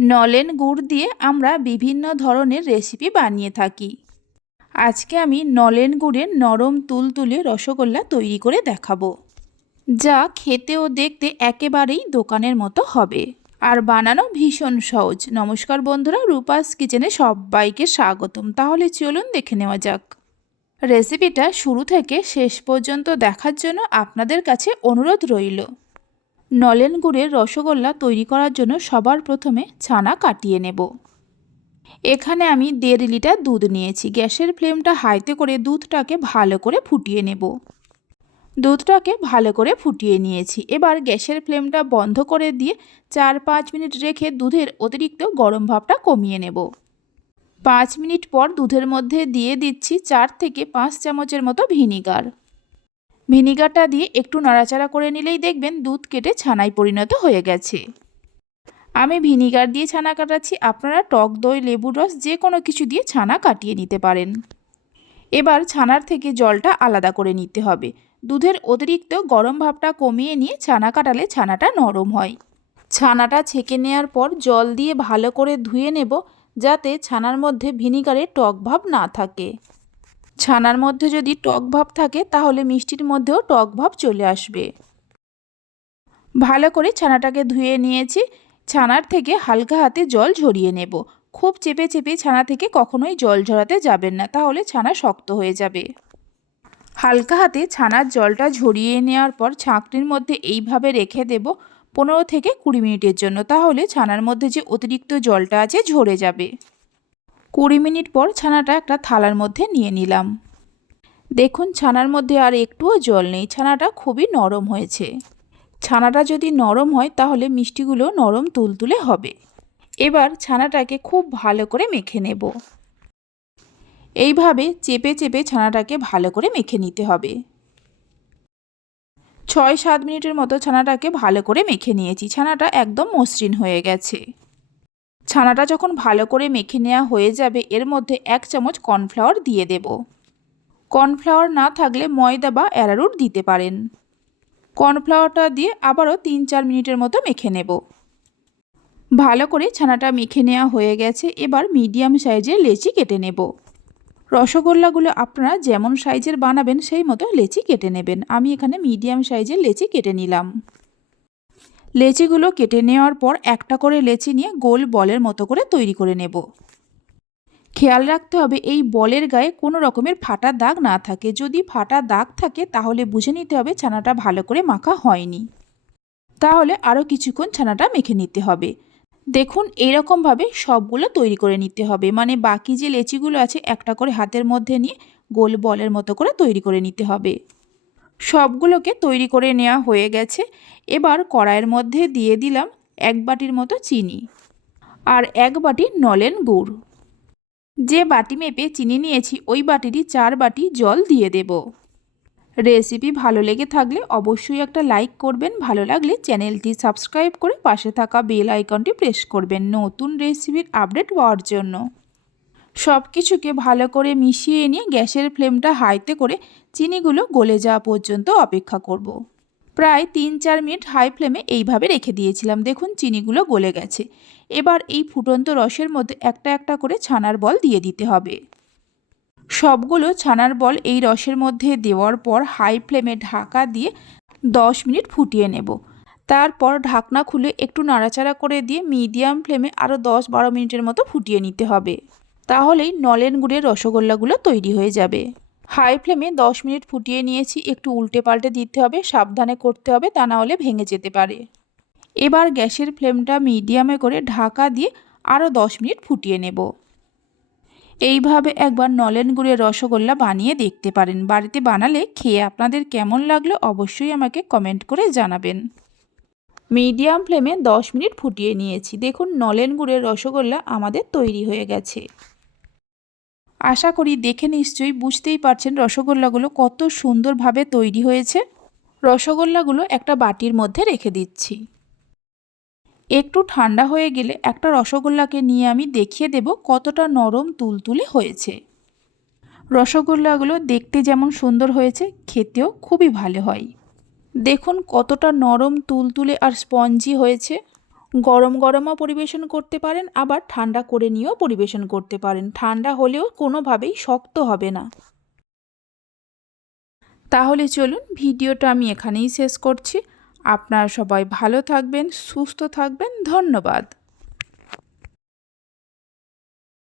নলেন গুড় দিয়ে আমরা বিভিন্ন ধরনের রেসিপি বানিয়ে থাকি। আজকে আমি নলেন গুড়ের নরম তুলতুলে রসগোল্লা তৈরি করে দেখাবো। যা খেতে ও দেখতে একেবারেই দোকানের মতো হবে। আর বানানো ভীষণ সহজ। নমস্কার বন্ধুরা, রূপাস কিচেনে সবাইকে স্বাগতম। তাহলে চলুন দেখে নেওয়া যাক। রেসিপিটা শুরু থেকে শেষ পর্যন্ত দেখার জন্য আপনাদের কাছে অনুরোধ রইল। নলেন গুড়ের রসগোল্লা তৈরি করার জন্য সবার প্রথমে ছানা কাটিয়ে নেব। এখানে আমি দেড় লিটার দুধ নিয়েছি। গ্যাসের ফ্লেমটা হাইতে করে দুধটাকে ভালো করে ফুটিয়ে নেব। দুধটাকে ভালো করে ফুটিয়ে নিয়েছি। এবার গ্যাসের ফ্লেমটা বন্ধ করে দিয়ে চার পাঁচ মিনিট রেখে দুধের অতিরিক্ত গরম ভাবটা কমিয়ে নেব। পাঁচ মিনিট পর দুধের মধ্যে দিয়ে দিচ্ছি চার থেকে পাঁচ চামচের মতো ভিনিগার। ভিনিগারটা দিয়ে একটু নাড়াচাড়া করে নিলেই দেখবেন দুধ কেটে ছানায় পরিণত হয়ে গেছে। আমি ভিনিগার দিয়ে ছানা কাটাচ্ছি, আপনারা টক দই লেবুর রস, যে কোনো কিছু দিয়ে ছানা কাটিয়ে নিতে পারেন। এবার ছানার থেকে জলটা আলাদা করে নিতে হবে। দুধের অতিরিক্ত গরম ভাবটা কমিয়ে নিয়ে ছানা কাটালে ছানাটা নরম হয়। ছানাটা ছেঁকে নেওয়ার পর জল দিয়ে ভালো করে ধুয়ে নেব, যাতে ছানার মধ্যে ভিনিগারের টক ভাব না থাকে। ছানার মধ্যে যদি টক ভাব থাকে, তাহলে মিষ্টির মধ্যেও টক ভাব চলে আসবে। ভালো করে ছানাটাকে ধুয়ে নিয়েছি। ছানার থেকে হালকা হাতে জল ঝরিয়ে নেব। খুব চেপে চেপে ছানা থেকে কখনোই জল ঝরাতে যাবেন না, তাহলে ছানা শক্ত হয়ে যাবে। হালকা হাতে ছানার জলটা ঝরিয়ে নেওয়ার পর ছাঁকনির মধ্যে এইভাবে রেখে দেব পনেরো থেকে কুড়ি মিনিটের জন্য, তাহলে ছানার মধ্যে যে অতিরিক্ত জলটা আছে ঝরে যাবে। কুড়ি মিনিট পর ছানাটা একটা থালার মধ্যে নিয়ে নিলাম। দেখুন, ছানার মধ্যে আর একটুও জল নেই। ছানাটা খুবই নরম হয়েছে। ছানাটা যদি নরম হয়, তাহলে মিষ্টিগুলো নরম তুলতুলে হবে। এবার ছানাটাকে খুব ভালো করে মেখে নেব। এইভাবে চেপে চেপে ছানাটাকে ভালো করে মেখে নিতে হবে। ছয় সাত মিনিটের মতো ছানাটাকে ভালো করে মেখে নিয়েছি। ছানাটা একদম মসৃণ হয়ে গেছে। ছানাটা যখন ভালো করে মেখে নেওয়া হয়ে যাবে, এর মধ্যে এক চামচ কর্নফ্লাওয়ার দিয়ে দেব। কর্নফ্লাওয়ার না থাকলে ময়দা বা অ্যারারুট দিতে পারেন। কর্নফ্লাওয়ারটা দিয়ে আবারও তিন চার মিনিটের মতো মেখে নেব। ভালো করে ছানাটা মেখে নেওয়া হয়ে গেছে, এবার মিডিয়াম সাইজের লেচি কেটে নেব। রসগোল্লাগুলো আপনারা যেমন সাইজের বানাবেন, সেই মতো লেচি কেটে নেবেন। আমি এখানে মিডিয়াম সাইজের লেচি কেটে নিলাম। লেচিগুলো কেটে নেওয়ার পর একটা করে লেচি নিয়ে গোল বলের মতো করে তৈরি করে নেব। খেয়াল রাখতে হবে এই বলের গায়ে কোনো রকমের ফাটা দাগ না থাকে। যদি ফাটা দাগ থাকে তাহলে বুঝে নিতে হবে ছানাটা ভালো করে মাখা হয়নি। তাহলে আরও কিছুক্ষণ ছানাটা মেখে নিতে হবে। দেখুন এইরকমভাবে সবগুলো তৈরি করে নিতে হবে। মানে বাকি যে লেচিগুলো আছে একটা করে হাতের মধ্যে নিয়ে গোল বলের মতো করে তৈরি করে নিতে হবে। সবগুলোকে তৈরি করে নেওয়া হয়ে গেছে। এবার কড়াইয়ের মধ্যে দিয়ে দিলাম এক বাটির মতো চিনি আর এক বাটি নলেন গুড়। যে বাটি মেপে চিনি নিয়েছি, ওই বাটিরই চার বাটি জল দিয়ে দেব। রেসিপি ভালো লেগে থাকলে অবশ্যই একটা লাইক করবেন, ভালো লাগলে চ্যানেলটি সাবস্ক্রাইব করে পাশে থাকা বেল আইকনটি প্রেস করবেন নতুন রেসিপির আপডেট পাওয়ার জন্য। সব কিছুকে ভালো করে মিশিয়ে নিয়ে গ্যাসের ফ্লেমটা হাইতে করে চিনিগুলো গলে যাওয়া পর্যন্ত অপেক্ষা করব। প্রায় তিন চার মিনিট হাই ফ্লেমে এইভাবে রেখে দিয়েছিলাম। দেখুন, চিনিগুলো গলে গেছে। এবার এই ফুটন্ত রসের মধ্যে একটা একটা করে ছানার বল দিয়ে দিতে হবে। সবগুলো ছানার বল এই রসের মধ্যে দেওয়ার পর হাই ফ্লেমে ঢাকা দিয়ে দশ মিনিট ফুটিয়ে নেব। তারপর ঢাকনা খুলে একটু নাড়াচাড়া করে দিয়ে মিডিয়াম ফ্লেমে আরও দশ বারো মিনিটের মতো ফুটিয়ে নিতে হবে। তাহলেই নলেন গুড়ের রসগোল্লাগুলো তৈরি হয়ে যাবে। হাই ফ্লেমে দশ মিনিট ফুটিয়ে নিয়েছি, একটু উল্টে পাল্টে দিতে হবে, সাবধানে করতে হবে, তা না হলে ভেঙে যেতে পারে। এবার গ্যাসের ফ্লেমটা মিডিয়ামে করে ঢাকা দিয়ে আরও দশ মিনিট ফুটিয়ে নেব। এইভাবে একবার নলেন গুড়ের রসগোল্লা বানিয়ে দেখতে পারেন। বাড়িতে বানালে খেয়ে আপনাদের কেমন লাগল অবশ্যই আমাকে কমেন্ট করে জানাবেন। মিডিয়াম ফ্লেমে দশ মিনিট ফুটিয়ে নিয়েছি। দেখুন নলেন গুড়ের রসগোল্লা আমাদের তৈরি হয়ে গেছে। আশা করি দেখে নিশ্চয়ই বুঝতেই পারছেন রসগোল্লাগুলো কত সুন্দরভাবে তৈরি হয়েছে। রসগোল্লাগুলো একটা বাটির মধ্যে রেখে দিচ্ছি। একটু ঠান্ডা হয়ে গেলে একটা রসগোল্লাকে নিয়ে আমি দেখিয়ে দেব কতটা নরম তুলতুলে হয়েছে। রসগোল্লাগুলো দেখতে যেমন সুন্দর হয়েছে, খেতেও খুবই ভালো হয়। দেখুন কতটা নরম তুলতুলে আর স্পঞ্জি হয়েছে। গরম গরমও পরিবেশন করতে পারেন, আবার ঠান্ডা করে নিয়েও পরিবেশন করতে পারেন। ঠান্ডা হলেও কোনোভাবেই শক্ত হবে না। তাহলে চলুন ভিডিওটা আমি এখানেই শেষ করছি। আপনারা সবাই ভালো থাকবেন, সুস্থ থাকবেন। ধন্যবাদ।